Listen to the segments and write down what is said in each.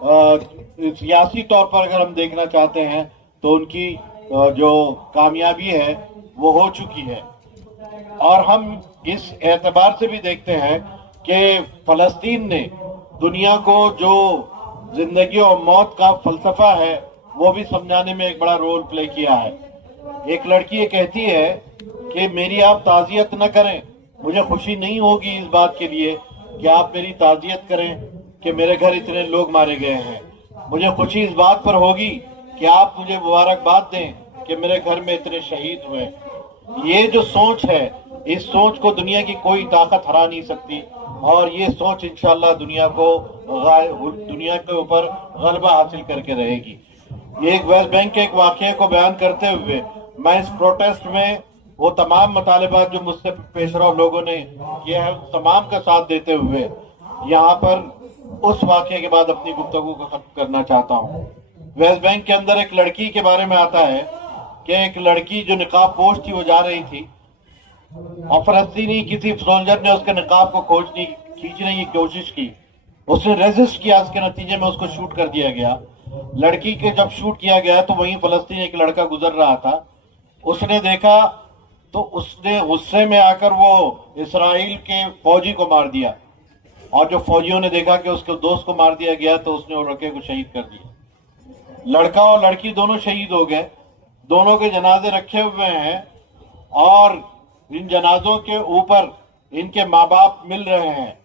सियासी तौर पर अगर हम देखना चाहते हैं तो उनकी जो कामयाबी है वो हो चुकी है। और हम इस एतबार से भी देखते हैं कि फलस्तीन ने दुनिया को जो जिंदगी और मौत का फलसफा है वो भी समझाने में एक बड़ा रोल प्ले किया है। एक लड़की ये कहती है कि मेरी आप ताज़ियत न करें, मुझे खुशी नहीं होगी इस बात के लिए कि आप मेरी ताज़ियत करें कि मेरे घर इतने लोग मारे गए हैं। मुझे खुशी इस बात पर होगी कि आप मुझे मुबारकबाद दें कि मेरे घर में इतने शहीद हुए। ये जो सोच है, इस सोच को दुनिया की कोई ताकत हरा नहीं सकती और ये सोच इंशाअल्लाह दुनिया के ऊपर गलबा हासिल करके रहेगी। ये एक वेस्ट बैंक के एक वाक़ये को बयान करते हुए मैं इस प्रोटेस्ट में वो तमाम मुतालिबात जो मुझसे पेशरो लोगों ने किए हैं तमाम का साथ देते हुए यहाँ पर उस वाक़ये के बाद अपनी गुफ्तगू को खत्म करना चाहता हूँ। वेस्ट बैंक के अंदर एक लड़की के बारे में आता है कि एक लड़की जो निकाब पोश थी वो जा रही थी और फलस्तीनी किसी सोल्जर ने उसके निकाब को खींचने की कोशिश की। उसने रेजिस्ट किया, उसके नतीजे में उसको शूट कर दिया गया। लड़की के जब शूट किया गया तो वहीं फलस्तीन एक लड़का गुजर रहा था, उसने देखा तो उसने गुस्से में आकर वो इसराइल के फौजी को मार दिया और जो फौजियों ने देखा कि उसके दोस्त को मार दिया गया तो उसने वो लड़के को शहीद कर दिया। लड़का और लड़की दोनों शहीद हो गए, दोनों के जनाजे रखे हुए हैं और इन जनाजों के ऊपर इनके माँ बाप मिल रहे हैं।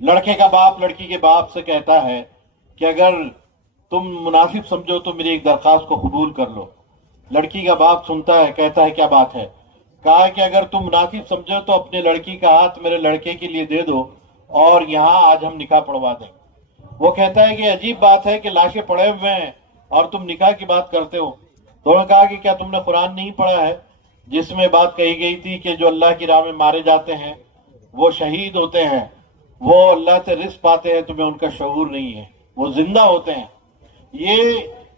लड़के का बाप लड़की के बाप से कहता है कि अगर तुम मुनासिब समझो तो मेरी एक दरख्वास्त को कबूल कर लो। लड़की का बाप सुनता है, कहता है क्या बात है? कहा कि अगर तुम मुनासिब समझो तो अपने लड़की का हाथ मेरे लड़के के लिए दे दो और यहाँ आज हम निकाह पढ़वा दें। वो कहता है कि अजीब बात है कि लाशें पड़े हुए हैं और तुम निकाह की बात करते हो। तो उन्होंने कहा कि क्या तुमने कुरान नहीं पढ़ा है जिसमें बात कही गई थी कि जो अल्लाह की राह में मारे जाते हैं वो शहीद होते हैं, वो अल्लाह से रिस्क पाते हैं, तुम्हें उनका शऊर नहीं है, वो जिंदा होते हैं।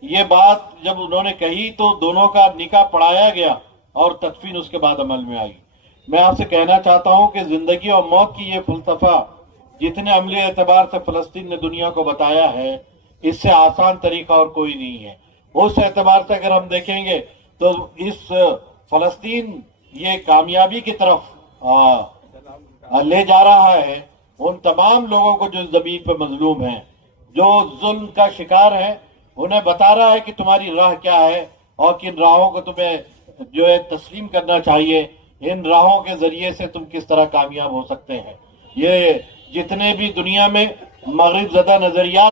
ये बात जब उन्होंने कही तो दोनों का निकाह पढ़ाया गया और तदफीन उसके बाद अमल में आई। मैं आपसे कहना चाहता हूं कि जिंदगी और मौत की ये फलसफा जितने अमली एतबार से फलस्तीन ने दुनिया को बताया है, इससे आसान तरीका और कोई नहीं है। उस एतबार से अगर हम देखेंगे तो इस फलस्तीन ये कामयाबी की तरफ ले जा रहा है उन तमाम लोगों को जो जमीन पर मजलूम हैं, जो जुल्म का शिकार है, उन्हें बता रहा है कि तुम्हारी राह क्या है और किन राहों को तुम्हें जो है तस्लीम करना चाहिए, इन राहों के जरिए से तुम किस तरह कामयाब हो सकते हैं। ये जितने भी दुनिया में मगरिब ज़दा नजरियात